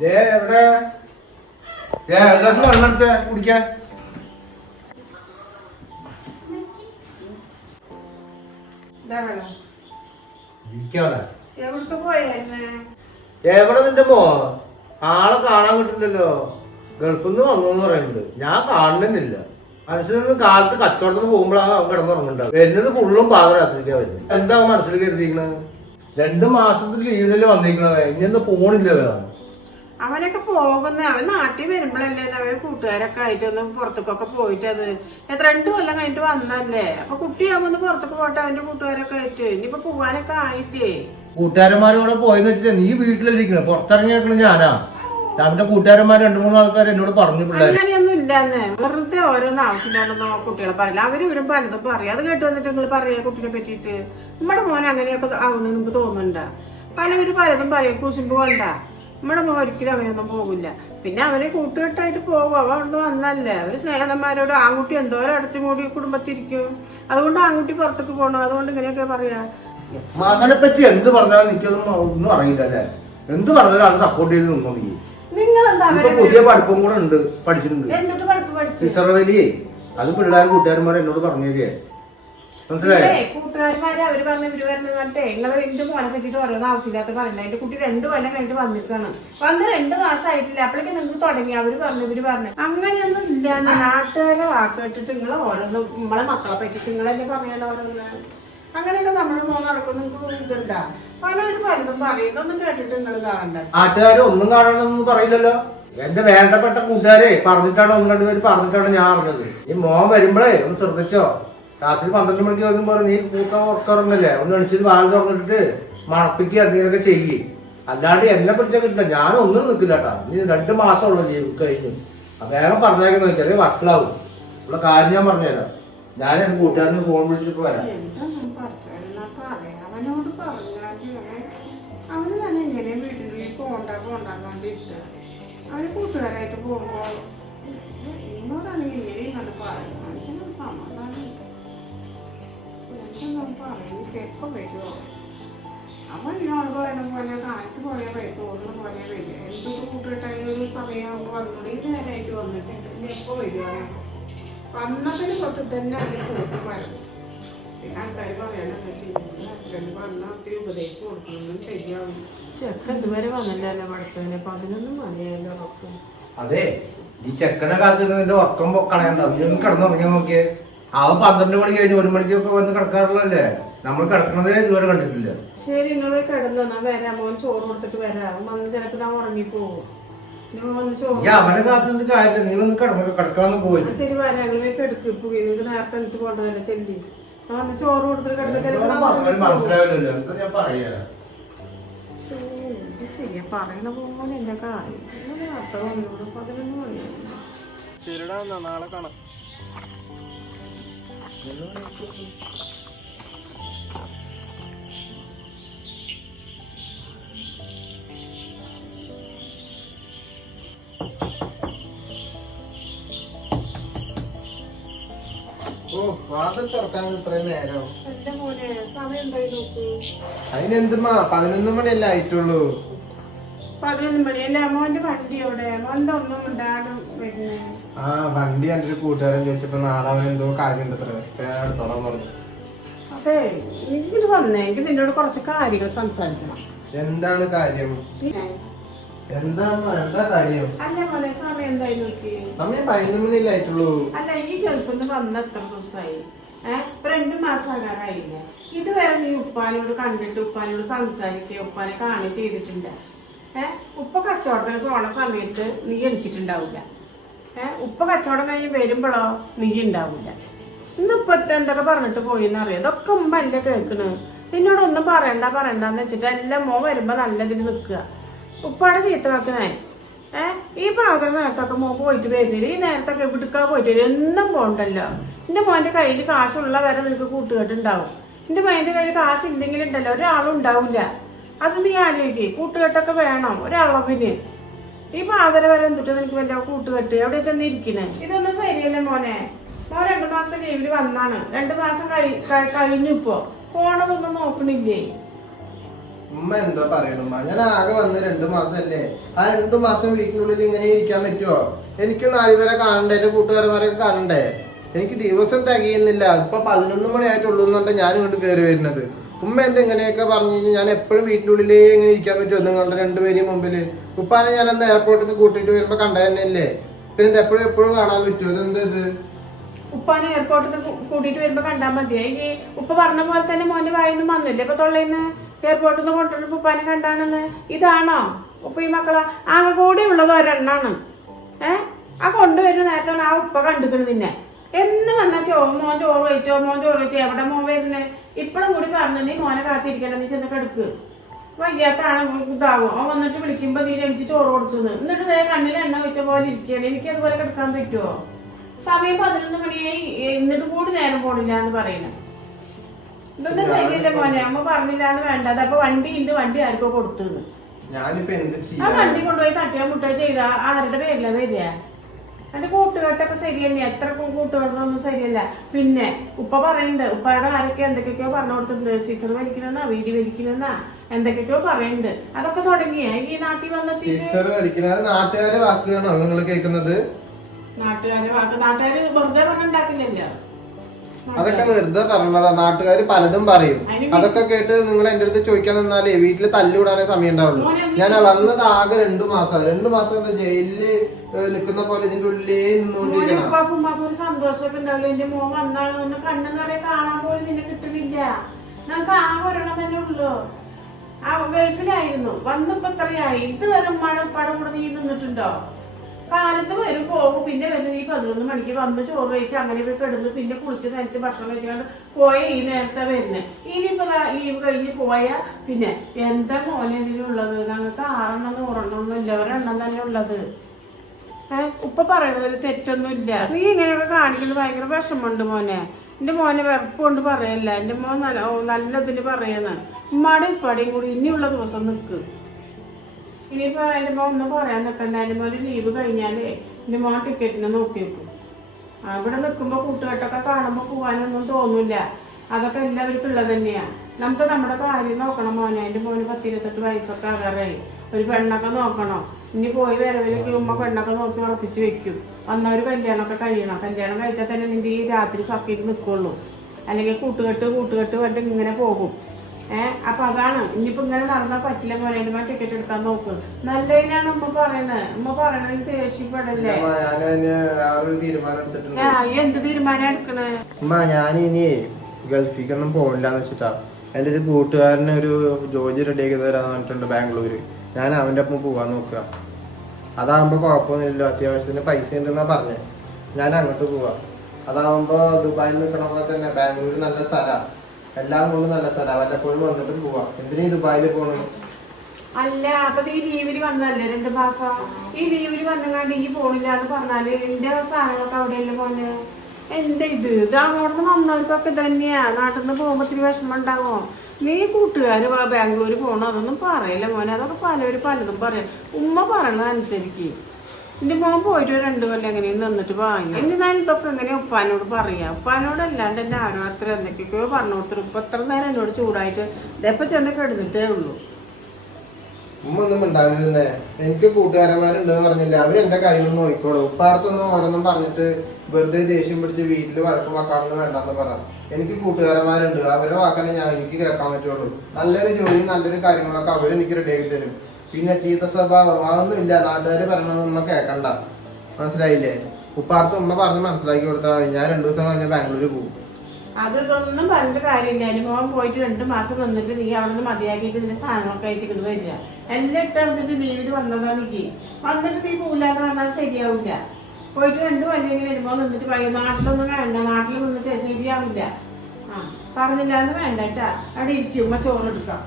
എവിടെ? വെള്ളം എടുത്തേ, കുടിക്കാൻ. എവിടെ നിന്റെ മോ ആളെ കാണാൻ കിട്ടില്ലല്ലോ ഗൾഫിൽ നിന്ന് വന്നു എന്ന് പറയുന്നുണ്ട്. ഞാൻ കാണുന്നില്ല. മനസ്സിൽ നിന്ന് കാലത്ത് കച്ചവടത്തിന് പോകുമ്പോഴാണ് അവൻ കിടന്നുറങ്ങുണ്ടാവും വരുന്നത് ഫുള്ളും പാതരാത്രിക്കാ വരുന്നത്. എന്താ മനസ്സിൽ കരുതിയിരിക്കണത്? രണ്ടു മാസത്തിൽ ലീവിനല്ലേ ഇനി ഒന്ന് പോണില്ല അവൻ അവനൊക്കെ പോകുന്ന അവൻ നാട്ടിൽ വരുമ്പോഴല്ലേ അവൻ കൂട്ടുകാരൊക്കെ ആയിട്ടൊന്നും പുറത്തേക്കൊക്കെ പോയിട്ട് അത് എത്ര രണ്ടു കൊല്ലം കഴിഞ്ഞിട്ട് വന്നല്ലേ? അപ്പൊ കുട്ടിയാകുമ്പോൾ ഒന്ന് പുറത്തേക്ക് പോട്ടെ അവന്റെ കൂട്ടുകാരൊക്കെ ആയിട്ട്. ഇനിയിപ്പൊ പോവാനൊക്കെ ആയില്ലേ? കൂട്ടുകാരന്മാരോടെ പോയെന്ന് വെച്ചിട്ട് നീ വീട്ടിലിരിക്കണ? പുറത്തിറങ്ങി നിൽക്കണ ഞാനാ. അവന്റെ കൂട്ടുകാരന്മാർ രണ്ടു മൂന്ന് ആൾക്കാർ എന്നോട് പറഞ്ഞു അങ്ങനെയൊന്നും ഇല്ലാന്ന്. വെറുതെ ഓരോന്ന് ആവശ്യമില്ലാണ്ടെന്നോ കുട്ടികളെ പറയില്ല. അവർ ഇവരും പലതും പറയും. അത് കേട്ട് വന്നിട്ട് നിങ്ങൾ പറയാ കുട്ടിനെ പറ്റിയിട്ട്. നമ്മുടെ മോനെ അങ്ങനെയൊക്കെ ആവുന്നു നിങ്ങൾക്ക് തോന്നുന്നുണ്ടാ. പലവരും പലതും പറയും. കുശുമ്പ് കൊണ്ട. നമ്മുടെ മോൻ ഒരിക്കലും അവനൊന്നും പോകില്ല പിന്നെ അവർ കൂട്ടുകെട്ടായിട്ട് പോകും. അവ കൊണ്ട് വന്നല്ലേ. അവർ സ്നേഹിതന്മാരോട് ആൺകുട്ടി എന്തോരം അടച്ചു മൂടി കുടുംബത്തിരിക്കും അതുകൊണ്ട് ആൺകുട്ടി പുറത്തേക്ക് പോകണം അതുകൊണ്ട് ഇങ്ങനെയൊക്കെ പറയാ. മകനെ പറ്റി എന്ത് പറഞ്ഞാലും എനിക്കൊന്നും ഒന്നും അറിയില്ല അല്ലേ? എന്ത് പറഞ്ഞാലും ആൾ സപ്പോർട്ട് ചെയ്ത് നിന്നോ നീ? നിങ്ങൾ എന്താ ഇപ്പൊ പുതിയ പഠിപ്പും കൂടെ ഉണ്ട് പഠിച്ചിട്ടുണ്ട്. സിസറവലിയേ. അത് പിള്ളേർ കൂട്ടുകാരന്മാർ എന്നോട് പറഞ്ഞേക്കേ. മനസ്സിലായോ? കൂട്ടുകാരന്മാര് അവർ പറഞ്ഞ ഇവർ പറഞ്ഞു കണ്ടേ നിങ്ങൾ എന്റെ മോനെ പറ്റിട്ട് ഓരോന്ന് ആവശ്യമില്ലാത്ത പറയണ്ട എന്റെ കുട്ടി രണ്ടു കൊല്ലം കഴിഞ്ഞിട്ട് വന്നിരിക്കാണ്. വന്ന് രണ്ടു മാസം ആയിട്ടില്ല അപ്പോഴേക്കും നിങ്ങൾക്ക് തുടങ്ങി. അവർ പറഞ്ഞു ഇവർ പറഞ്ഞു. അങ്ങനെയൊന്നും ഇല്ല. നാട്ടുകാരെ വാക്ക് കേട്ടിട്ട് നിങ്ങൾ ഓരോന്ന് നമ്മളെ മക്കളെ പറ്റിട്ട് നിങ്ങളെന്നെ പറയണ ഓരോന്ന്. അങ്ങനെയൊക്കെ നമ്മുടെ മോൻ നടക്കും നിങ്ങൾക്ക് ഇതുണ്ടാ? പലവര് പലതും പറയും. ഇതൊന്നും കേട്ടിട്ട് നിങ്ങൾ കാണണ്ട. നാട്ടുകാർ ഒന്നും കാണണമെന്ന് പറയില്ലല്ലോ. എന്റെ വേണ്ടപ്പെട്ട കൂട്ടുകാരെ പറഞ്ഞിട്ടാണ് ഒന്ന് രണ്ടുപേര് പറഞ്ഞിട്ടാണ് ഞാൻ അറിഞ്ഞത് ഈ മോൻ വരുമ്പോഴേ ഒന്ന് ശ്രദ്ധിച്ചോ? രാത്രി പന്ത്രണ്ട് മണിക്ക് വരുമ്പോൾ നീ കൂത്ത ഉറക്കറങ്ങല്ലേ ഒന്ന് എണിച്ചിട്ട് വാൽ തുറന്നിട്ട് മണപ്പിക്കുക എന്തെങ്കിലുമൊക്കെ ചെയ്യേ. അല്ലാണ്ട് എന്നെ പിടിച്ചാൽ കിട്ടില്ല. ഞാൻ ഒന്നും നിൽക്കില്ല കേട്ടാ. നീ രണ്ട് മാസമുള്ള ലീവ് കഴിഞ്ഞു. വേഗം പറഞ്ഞേക്കുന്ന നോക്കിയാലേ വഷളാവും ഉള്ള കാര്യം ഞാൻ പറഞ്ഞുതരാം. ഞാൻ എന്റെ കൂട്ടുകാരന് ഫോൺ വിളിച്ചിട്ട് വരാം. അവന് തന്നെ ഇങ്ങനെ വീട്ടിൽ പോണ്ട പോണ്ടാണ്ടിട്ട് അവന് കൂട്ടുകാരായിട്ട് പോകുമ്പോ പറയും കേൾക്ക വരുമോ അപ്പം ഇന്നോട് പറയുന്ന പോലെ കാറ്റ് പോയ വരും തോന്നുന്ന പോലെ വരും എന്തൊരു കൂട്ടിട്ടായി ഒരു സമയമാകുമ്പോൾ വന്നോളൂ. ഈ നേരമായിട്ട് വന്നിട്ടുണ്ട് ഇനി എപ്പോ വരുവാ വന്നതിന് തൊട്ട് തന്നെ അതിന് കൂട്ടം വരണം. പിന്നെ ആൾക്കാർ പറയണത് ഹസ്ബൻഡ് വന്ന ഒത്തിരി ഉപദേശിച്ചു കൊടുക്കണമെന്നും ശരിയാവും. ചെക്കൻ ഇതുവരെ വന്നില്ലല്ലോ അപ്പൊ അതിനൊന്നും മതിയല്ലോ അതെ ഈ ചെക്കനെ കാത്തിരുന്നതിന്റെ ഉറക്കം പൊക്കണേണ്ട കിടന്നുറങ്ങി നോക്കിയേ. അവൻ പന്ത്രണ്ട് മണി കഴിഞ്ഞ് ഒരു മണിക്കൊക്കെ വന്ന് കിടക്കാറുള്ളല്ലേ നമ്മൾ കിടക്കണതേ ഇതുവരെ കണ്ടിട്ടില്ല. ശരി നിങ്ങൾ കിടന്നു. ഞാൻ വരാം. മോൻ ചോറ് കൊടുത്തിട്ട് വരാം. വന്ന് ചിലപ്പോ ഞാൻ ഈ അവനെ കാത്തിരുന്നിട്ട് കാര്യമില്ല. നീ ഒന്ന് കിടന്നു കിടക്കാന്ന് പോയി. ശരി വരാം. ഞങ്ങൾ എടുക്ക് പോയി. നിങ്ങൾക്ക് നേരത്തെ അനിച്ച് പോകണ്ടതല്ലേ? ചെല്ലി. ഞാൻ വന്ന് ചോറ് കൊടുത്തിട്ട് കിടന്ന് ചിലപ്പോ മനസ്സിലാവില്ലല്ലോ. എന്താ ഞാൻ പറയാ? പറയണ പോലെ എന്റെ കാര്യം. പതിനൊന്ന് ശരിടാ നാളെ കാണാം. വാതിൽ തുറക്കാൻ ഇത്രയും നേരം. അതിനെന്തുമാ? പതിനൊന്ന് മണിയല്ലേ ആയിട്ടുള്ളൂ. പതിനൊന്ന് മണിയല്ലേ മോന്റെ വണ്ടി എവിടെ? മോന്റെ ഒന്നും ഉണ്ടാകും വരുന്നേ. ആ വണ്ടി എന്റെ ഒരു കൂട്ടുകാരൻ ചോദിച്ചപ്പോ നാളെ അവൻ എന്തോ കാര്യം ഉണ്ട് അത്ര എടുത്തോളാൻ പറഞ്ഞു. അതെ ഇങ്ങോട്ട് വന്നേ. എനിക്ക് നിന്നോട് കുറച്ച് കാര്യങ്ങൾ സംസാരിക്കണം. എന്താണ് കാര്യം? എന്താ എന്താ കാര്യം? അല്ല മോനെ സമയം എന്തായി നോക്കി സമയം പതിനൊന്ന് മണിയല്ലേ ആയിട്ടുള്ളൂ. അല്ല ഈ വന്ന എത്ര ദിവസമായി ഏഹ് ഇപ്പൊ രണ്ടു മാസം ആകാറായില്ലേ? ഇതുവരെ നീ ഉപ്പാനോട് കണ്ടിട്ട് ഉപ്പാനോട് സംസാരിക്കുക ഉപ്പാനെ കാണുക ചെയ്തിട്ടുണ്ട് ഏഹ് ഉപ്പ കച്ചവടത്തിന് പോണ സമയത്ത് നീ എണിച്ചിട്ടുണ്ടാവില്ല ഉപ്പ കച്ചവടം കഴിഞ്ഞ് വരുമ്പോഴോ നീ ഉണ്ടാവില്ല ഇന്ന് ഇപ്പത്തെ എന്തൊക്കെ പറഞ്ഞിട്ട് പോയി അറിയാം ഇതൊക്കെ മുമ്പ് എന്റെ കേൾക്കണ്. നിന്നോട് ഒന്നും പറയണ്ട പറയണ്ടെന്ന് വെച്ചിട്ട് എല്ലാം മോ വരുമ്പോ നല്ലതിൽ നിൽക്കുക. ഉപ്പാടെ ചീത്ത വെക്കുന്നേ ഏ? ഈ പാത്ര നേരത്തൊക്കെ മോ പോയിട്ട് വരുന്നില്ല ഈ നേരത്തൊക്കെ ഇവിടുക്കാ പോയിട്ട് വരും? എന്നും പോണ്ടല്ലോ. എന്റെ മോന്റെ കയ്യിൽ കാശുള്ള വരെ നിനക്ക് കൂട്ടുകെട്ടുണ്ടാവും. എന്റെ മോന്റെ കയ്യിൽ കാശ് ഇല്ലെങ്കിലുണ്ടല്ലോ ഒരാളും ഉണ്ടാവില്ല അത് നീ ആലോചിക്കേ. കൂട്ടുകെട്ടൊക്കെ വേണം. ഒരളവിന് ഈ പാതര വരെ എന്തിട്ട് നിനക്ക് വല്ല കൂട്ടുകെട്ട്. എവിടെ ചെന്ന് ഇരിക്കണേ. ഇതൊന്നും ശരിയല്ലേ മോനെ. മോൻ രണ്ടു മാസം ലീവിൽ വന്നാണ്. രണ്ടു മാസം കഴി കഴിഞ്ഞു ഇപ്പോ. ഫോണതൊന്നും നോക്കണില്ലേ? ഉമ്മ എന്താ പറയണു ഉമ്മ? ഞാൻ ആകെ വന്ന് രണ്ടു മാസല്ലേ. ആ രണ്ടു മാസം വീട്ടിനുള്ളിൽ ഇങ്ങനെ ഇരിക്കാൻ പറ്റുമോ എനിക്ക് നാലുപേരെ കാണണ്ടേ? എന്റെ കൂട്ടുകാരന്മാരൊക്കെ കാണണ്ടേ? എനിക്ക് ദിവസം തികയുന്നില്ല. ഇപ്പൊ പതിനൊന്ന് മണിയായിട്ടുള്ളൂ എന്നുണ്ടെങ്കിൽ ഞാൻ ഇങ്ങോട്ട് കയറി വരുന്നത്. ഉമ്മ എന്തെങ്ങനെയൊക്കെ പറഞ്ഞു കഴിഞ്ഞാൽ ഞാൻ എപ്പോഴും വീട്ടിനുള്ളിലേ ഇങ്ങനെ ഇരിക്കാൻ പറ്റുമോ? നിങ്ങളുടെ രണ്ടുപേരെയും മുമ്പിൽ ഉപ്പാനെ ഞാൻ എന്താ എയർപോർട്ടിൽ നിന്ന് കൂട്ടിയിട്ട് വരുമ്പോ കണ്ട തന്നെയല്ലേ? പിന്നെ എപ്പോഴും എപ്പോഴും കാണാൻ പറ്റുമോ? ഇതെന്താ ഇത്? ഉപ്പാനെ എയർപോർട്ടിൽ കൂട്ടിയിട്ട് വരുമ്പോ കണ്ടാൽ മതി. ഈ ഉപ്പ പറഞ്ഞ പോലെ തന്നെ മോന്റെ വായിന്ന് വന്നില്ലേ? ഇപ്പൊ തൊള്ളയിന്ന് എയർപോർട്ടിൽ നിന്ന് കൊണ്ടുവരുമ്പോ ഉപ്പാനെ കണ്ടാണെന്ന്. ഇതാണോ? ഉപ്പ ഈ മക്കളെ ആകെ കൂടെ ഉള്ളത് ഒരെണ്ണാണ്. ഏ? ആ കൊണ്ടുവരുന്ന നേരത്താണ് ആ ഉപ്പ കണ്ടുക്കുന്നത് നിന്നെ. എന്ന് വന്നാ ചോ മോൻ ചോറ് കഴിച്ചോ? മോൻ ചോറ് കഴിച്ചോ? എവിടെ മോൻ വരുന്നേ? ഇപ്പഴും കൂടി പറഞ്ഞു നീ മോനെ കാത്തിരിക്കണ്ട നീ ചെന്ന് കെടുക്ക്. വയ്യാത്താണ് ഇതാകും അവൻ വന്നിട്ട് വിളിക്കുമ്പോ നീ രമിച്ച് ചോറ് കൊടുക്കുന്നത് എന്നിട്ട് നേരെ കണ്ണിൽ എണ്ണ വെച്ച പോലെ ഇരിക്കുകയാണ്. എനിക്ക് അതുപോലെ കിടക്കാൻ പറ്റുമോ സമയം പതിനൊന്ന് മണിയായി. എന്നിട്ട് കൂടി നേരം പോണില്ല എന്ന് പറയുന്നത് ഇതൊന്നും ശരിയല്ല മോനെ. അമ്മ പറഞ്ഞില്ല എന്ന് വേണ്ട. അതപ്പൊ വണ്ടി ഉണ്ട് വണ്ടി ആർക്കോ കൊടുത്തത്. ആ വണ്ടി കൊണ്ടുപോയി തട്ടിയാ മുട്ടോ ചെയ്താ. ആരുടെ പേരിലാ വരിക. എന്റെ കൂട്ടുകെട്ടൊക്കെ ശരിയല്ലേ? എത്ര കൂട്ടുകെട്ടൊന്നും ശരിയല്ല. പിന്നെ ഉപ്പ പറയുന്നുണ്ട് ഉപ്പയുടെ ആരൊക്കെ എന്തൊക്കെയൊക്കെയോ പറഞ്ഞു കൊടുത്തിട്ടുണ്ട്. സീസർ വലിക്കണമെന്നാ വീടി വലിക്കണമെന്നാ എന്തൊക്കെയൊക്കെയോ പറയുന്നുണ്ട് അതൊക്കെ തുടങ്ങിയ? ഈ നാട്ടിൽ വന്ന സീസർ നാട്ടുകാരെ വാക്കുകാരെ നിങ്ങൾ കേൾക്കുന്നത്? നാട്ടുകാര് വാക്ക്. നാട്ടുകാര് വെറുതെ പറഞ്ഞുണ്ടാക്കില്ലല്ലോ അതൊക്കെ വെറുതെ പറഞ്ഞതാ. നാട്ടുകാർ പലതും പറയും. അതൊക്കെ കേട്ട് നിങ്ങൾ എന്റെ അടുത്ത് ചോദിക്കാൻ നിന്നാലേ വീട്ടിൽ തല്ലുകൂടാനേ സമയം ഉണ്ടാവുള്ളൂ. ഞാൻ വന്നത് ആകെ രണ്ടു മാസം. രണ്ടു മാസം എന്താ ജയിലിൽ നിൽക്കുന്ന പോലെ ഇതിന്റെ ഉള്ളിലേ നിന്നുകൊണ്ടിരിക്കണം. ഉപ്പാക്കും ഉമ്മാക്കും ഒരു സന്തോഷമൊക്കെ ഉണ്ടാവില്ല എന്റെ മോൻ വന്നാണ്. ഒന്ന് കണ്ണെന്ന് പറയാൻ കാണാൻ പോലും നിന്നെ കിട്ടുന്നില്ല. നമുക്ക് ആ ഒരെണ്ണം തന്നെ ഉള്ളു. ആ ഗൾഫിലായിരുന്നു. വന്നിപ്പോ ഇതുവരെ മഴ പടം കൂടെ നീ നിന്നിട്ടുണ്ടോ? കാലത്ത് വരും പോകും. പിന്നെ വരുന്നത് ഈ പതിനൊന്ന് മണിക്ക് വന്ന് ചോറ് കഴിച്ച് അങ്ങനെ പോയി കിടന്ന് പിന്നെ കുളിച്ച് നനച്ച് ഭക്ഷണം കഴിച്ചുകൊണ്ട് പോയ ഈ നേരത്തെ വരുന്നത് ഇനിയിപ്പോ ലീവ് കഴിഞ്ഞ് പോയ പിന്നെ എന്താ മോനെ ഇതിലുള്ളത് ഞങ്ങൾക്ക് ആറെണ്ണം നൂറെണ്ണം ഇല്ല. ഒരെണ്ണം തന്നെ ഉള്ളത്. ഏ, ഉപ്പ പറയണതിൽ തെറ്റൊന്നുമില്ല നീ ഇങ്ങനെയൊക്കെ കാണിക്കുന്നത് ഭയങ്കര വിഷമമുണ്ട് മോനെ. എന്റെ മോനെ വെറുപ്പ് കൊണ്ട് പറയല്ല. എന്റെ മോൻ നല്ല നല്ലതിന് പറയണ. ഉമ്മാടെ ഇപ്പാടെയും കൂടി ഇനിയുള്ള ദിവസം നിൽക്ക് ഇനിയിപ്പോ എന്റെ മോൻ ഒന്നും പറയാൻ നിൽക്കണ്ട. എന്റെ മോൻ ലീവ് കഴിഞ്ഞാലേ എന്റെ മോൻ ടിക്കറ്റിന് നോക്കി വെക്കും അവിടെ നിൽക്കുമ്പോൾ കൂട്ടുകെട്ടൊക്കെ കാണുമ്പോൾ പോകാനൊന്നും തോന്നില്ല. അതൊക്കെ എല്ലാവർക്കും ഉള്ളത് തന്നെയാണ് നമുക്ക് നമ്മുടെ കാര്യം നോക്കണം മോനെ. എന്റെ മോന് പത്തിരുപത്തെട്ട് വയസ്സൊക്കെ ആകാറായി. ഒരു പെണ്ണൊക്കെ നോക്കണം. ഇനി പോയി വരവിലൊക്കെ ഉമ്മ പെണ്ണൊക്കെ നോക്കി ഉറപ്പിച്ച് വെക്കും. വന്നവര് കല്യാണമൊക്കെ കഴിയണം. കല്യാണം കഴിച്ചാൽ തന്നെ നിന്റെ ഈ രാത്രി സക്കയിൽ നിൽക്കുള്ളൂ. അല്ലെങ്കിൽ കൂട്ടുകെട്ട് കൂട്ടുകെട്ട് കണ്ട് ഇങ്ങനെ പോകും. ഏഹ് അപ്പൊ അതാണ്. ഇനിയിപ്പോ ഇങ്ങനെ നടന്നാൽ പറ്റില്ല ഞാൻ ടിക്കറ്റ് എടുക്കാൻ നോക്ക്. നല്ലതിനാണ് ഉമ്മ പറയുന്നത്. ഉമ്മ പറയണത് ദേഷ്യപ്പെടല്ലേ? എന്ത് തീരുമാനം എടുക്കണേ? ഉമ്മ ഞാൻ ഇനി ഗൾഫിക്കൊന്നും പോകണ്ടെന്ന് വെച്ചിട്ടാ. എന്റെ ഒരു കൂട്ടുകാരന് ഒരു ജോലി റെഡിയാക്കി തരാന്ന് പറഞ്ഞിട്ടുണ്ട് ബാംഗ്ലൂര്. ഞാൻ അവന്റെ ഒപ്പം പോവാൻ നോക്കുക. അതാകുമ്പോൾ കുഴപ്പമൊന്നുമില്ല. അത്യാവശ്യത്തിന് പൈസ ഉണ്ടെന്നാ പറഞ്ഞേ. ഞാൻ അങ്ങോട്ട് പോവാ. അതാകുമ്പോ ദുബായിൽ നിൽക്കണ പോലെ തന്നെ ബാംഗ്ലൂർ നല്ല സ്ഥലമാണ് എല്ലാം കൊണ്ടും നല്ല സ്ഥലം. വല്ലപ്പോഴും വന്നിട്ട് പോവാ. എന്തിനാ ദുബായിൽ പോണു? അല്ല അപ്പൊ ഈ ലീവിൽ വന്നല്ലേ രണ്ടു മാസം? ഈ ലീവിൽ വന്നങ്ങാണ്ട് ഈ പോണില്ല എന്ന് പറഞ്ഞാൽ എന്റെ സാധനങ്ങളൊക്കെ അവിടെയല്ലേ പോന്നെ? എന്താ ഇത്? ഇത് അങ്ങോട്ട് വന്നവർക്കൊക്കെ തന്നെയാ നാട്ടിൽ നിന്ന് പോകുമ്പോ ഇത്തിരി വിഷമം ഉണ്ടാകുമോ നീ കൂട്ടുകാര് ബാംഗ്ലൂർ പോണോ? അതൊന്നും പറയില്ല മോനെ. അതൊക്കെ പലവരും പലതും പറയാം. ഉമ്മ പറയണത് അനുസരിക്ക് എന്റെ മോൻ പോയിട്ട് രണ്ട് കൊല്ലം എങ്ങനെയും നിന്നിട്ട് വാങ്ങി ഞാൻ ഇതൊക്കെ എങ്ങനെ ഉപ്പാനോട് പറയാ. ഉപ്പാനോട് അല്ലാണ്ട് എന്നെ ആരോ അത്ര എന്തൊക്കെയൊക്കെയോ പറഞ്ഞു കൊടുത്തിട്ട് ഇപ്പൊ എത്ര നേരം എന്നോട് ചൂടായിട്ട് ഇതെപ്പോ ചെന്ന് കിടന്നിട്ടേ ഉള്ളൂ. ഉണ്ടാവില്ലേ എനിക്ക് കൂട്ടുകാരന്മാരുണ്ടെന്ന് പറഞ്ഞില്ല? അവർ എന്റെ കാര്യങ്ങൾ നോക്കിക്കോളൂ. ഉപ്പാടത്തൊന്നും ഓരോന്നും പറഞ്ഞിട്ട് വെറുതെ ദേഷ്യം പിടിച്ച് വീട്ടിൽ വഴക്ക് വെക്കാമെന്ന് വേണ്ടെന്ന് പറഞ്ഞു എനിക്ക് കൂട്ടുകാരന്മാരുണ്ട്. അവരുടെ വാക്കന്നെ ഞാൻ എനിക്ക് കേൾക്കാൻ പറ്റുള്ളൂ. നല്ലൊരു ജോലിയും നല്ലൊരു കാര്യങ്ങളൊക്കെ അവരെനിക്ക് റെഡിയാക്കി തരും. പിന്നെ ചീത്ത സ്വഭാവം അതൊന്നും ഇല്ല. നാട്ടുകാർ പറയണത് ഉമ്മ കേൾക്കണ്ട മനസ്സിലായില്ലേ? ഉപ്പാടത്ത് ഉമ്മ പറഞ്ഞ് മനസ്സിലാക്കി കൊടുത്താൽ മതി. ഞാൻ രണ്ടു ദിവസം കഴിഞ്ഞാൽ ബാംഗ്ലൂർ പോകും. അതൊന്നും പറഞ്ഞിട്ട് കാര്യമില്ല. അനുഭവം പോയിട്ട് രണ്ട് മാസം നിന്നിട്ട് നീ അവിടെ നിന്ന് മതിയാക്കിയിട്ട് നിന്റെ സാധനങ്ങളൊക്കെ ആയിട്ട് ഇങ്ങോട്ട് വരിക. എല്ലാം ഇട്ട് വന്നിട്ട് ലീവിൽ വന്നതാ നീ വന്നിട്ട് നീ പോലാന്ന് പറഞ്ഞാൽ ശരിയാവില്ല പോയിട്ട് രണ്ടു അല്ലെങ്കിൽ അനുഭവം നിന്നിട്ട് പോയി നാട്ടിലൊന്നും വേണ്ട. നാട്ടിൽ നിന്നിട്ട് ശരിയാവില്ല. ആ പറഞ്ഞില്ല എന്ന് വേണ്ട കേട്ടാ. അവിടെ ഇരിക്കും. ചോറെടുക്കാം